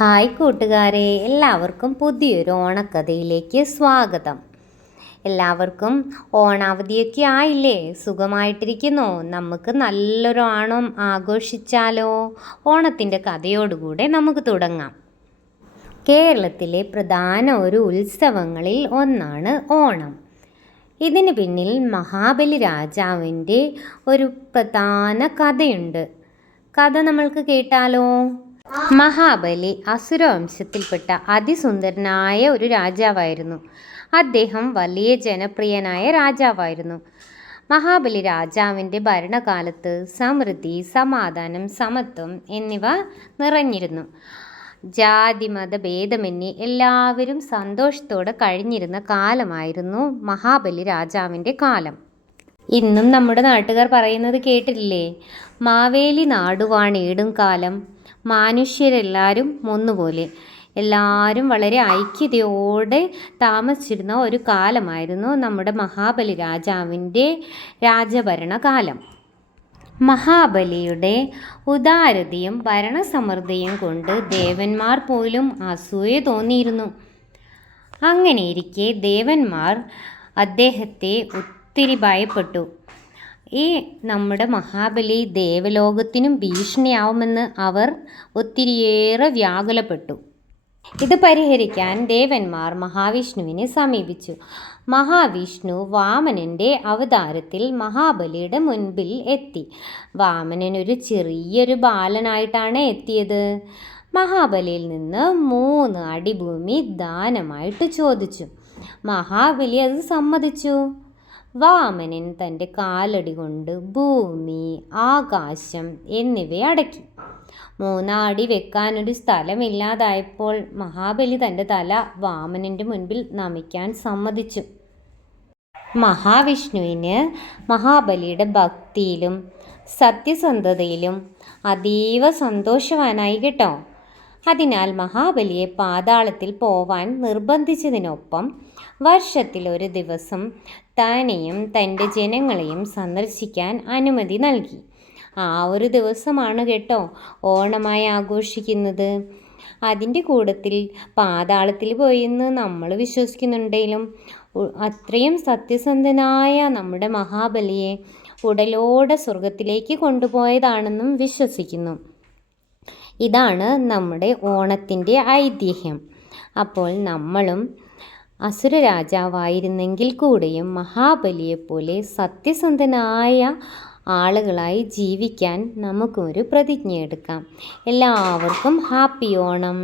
Hi കൂട്ടുകാരെ എല്ലാവർക്കും പുതിയൊരു ഓണക്കഥയിലേക്ക് സ്വാഗതം. എല്ലാവർക്കും ഓണാവധിയൊക്കെ ആയില്ലേ? സുഖമായിട്ടിരിക്കുന്നോ? നമുക്ക് നല്ലൊരു ഓണം ആഘോഷിച്ചാലോ? ഓണത്തിന്റെ കഥയോടുകൂടെ നമുക്ക് തുടങ്ങാം. കേരളത്തിലെ പ്രധാന ഒരു ഉത്സവങ്ങളിൽ ഒന്നാണ് ഓണം. ഇതിന് പിന്നിൽ മഹാബലി രാജാവിന്റെ ഒരു പ്രധാന കഥയുണ്ട്. കഥ നമ്മൾക്ക് കേട്ടാലോ? മഹാബലി അസുരവംശത്തിൽപ്പെട്ട അതിസുന്ദരനായ ഒരു രാജാവായിരുന്നു. അദ്ദേഹം വലിയ ജനപ്രിയനായ രാജാവായിരുന്നു. മഹാബലി രാജാവിന്റെ ഭരണകാലത്ത് സമൃദ്ധി സമാധാനം സമത്വം എന്നിവ നിറഞ്ഞിരുന്നു. ജാതി മത ഭേദമന്യേ എല്ലാവരും സന്തോഷത്തോടെ കഴിഞ്ഞിരുന്ന കാലമായിരുന്നു മഹാബലി രാജാവിന്റെ കാലം. ഇന്നും നമ്മുടെ നാട്ടുകാർ പറയുന്നത് കേട്ടിട്ടില്ലേ? മാവേലി നാടുവാണീടും കാലം. മനുഷ്യരെല്ലാവരും ഒന്നുപോലെ. എല്ലാവരും വളരെ ഐക്യതയോടെ താമസിച്ചിരുന്ന ഒരു കാലമായിരുന്നു നമ്മുടെ മഹാബലി രാജാവിന്റെ രാജഭരണകാലം. മഹാബലിയുടെ ഉദാരതയും ഭരണസമൃദ്ധിയും കൊണ്ട് ദേവന്മാർ പോലും അസൂയ തോന്നിയിരുന്നു. അങ്ങനെയിരിക്കെ ദേവന്മാർ അദ്ദേഹത്തെ ഒത്തിരി ഭയപ്പെട്ടു. ഈ നമ്മുടെ മഹാബലി ദേവലോകത്തിനും ഭീഷണിയാവുമെന്ന് അവർ ഒത്തിരിയേറെ വ്യാകുലപ്പെട്ടു. ഇത് പരിഹരിക്കാൻ ദേവന്മാർ മഹാവിഷ്ണുവിനെ സമീപിച്ചു. മഹാവിഷ്ണു വാമനന്റെ അവതാരത്തിൽ മഹാബലിയുടെ മുൻപിൽ എത്തി. വാമനൻ ഒരു ചെറിയൊരു ബാലനായിട്ടാണ് എത്തിയത്. മഹാബലിയിൽ നിന്ന് മൂന്ന് അടിഭൂമി ദാനമായിട്ട് ചോദിച്ചു. മഹാബലി അത് സമ്മതിച്ചു. വാമനൻ തന്റെ കാലടി കൊണ്ട് ഭൂമി ആകാശം എന്നിവ അടക്കി. മൂന്നാടി വെക്കാനൊരു സ്ഥലമില്ലാതായപ്പോൾ മഹാബലി തന്റെ തല വാമനന്റെ മുൻപിൽ നമിക്കാൻ സമ്മതിച്ചു. മഹാവിഷ്ണുവിന് മഹാബലിയുടെ ഭക്തിയിലും സത്യസന്ധതയിലും അതീവ സന്തോഷവാനായി കേട്ടോ. അതിനാൽ മഹാബലിയെ പാതാളത്തിൽ പോവാൻ നിർബന്ധിച്ചതിനൊപ്പം വർഷത്തിൽ ഒരു ദിവസം താനെയും തന്റെ ജനങ്ങളെയും സന്ദർശിക്കാൻ അനുമതി നൽകി. ആ ഒരു ദിവസമാണ് കേട്ടോ ഓണമായി ആഘോഷിക്കുന്നത്. അതിന്റെ കൂടത്തിൽ പാതാളത്തിൽ പോയെന്ന് നമ്മൾ വിശ്വസിക്കുന്നുണ്ടെങ്കിലും അത്രയും സത്യസന്ധനായ നമ്മുടെ മഹാബലിയെ ഉടലോടെ സ്വർഗത്തിലേക്ക് കൊണ്ടുപോയതാണെന്നും വിശ്വസിക്കുന്നു. ഇതാണ് നമ്മുടെ ഓണത്തിന്റെ ഐതിഹ്യം. അപ്പോൾ നമ്മളും അസുര രാജാവായിരുന്നെങ്കിൽ കൂടെയും മഹാബലിയെപ്പോലെ സത്യസന്ധനായ ആളുകളായി ജീവിക്കാൻ നമുക്കൊരു പ്രതിജ്ഞ എടുക്കാം എല്ലാവർക്കും ഹാപ്പി ഓണം.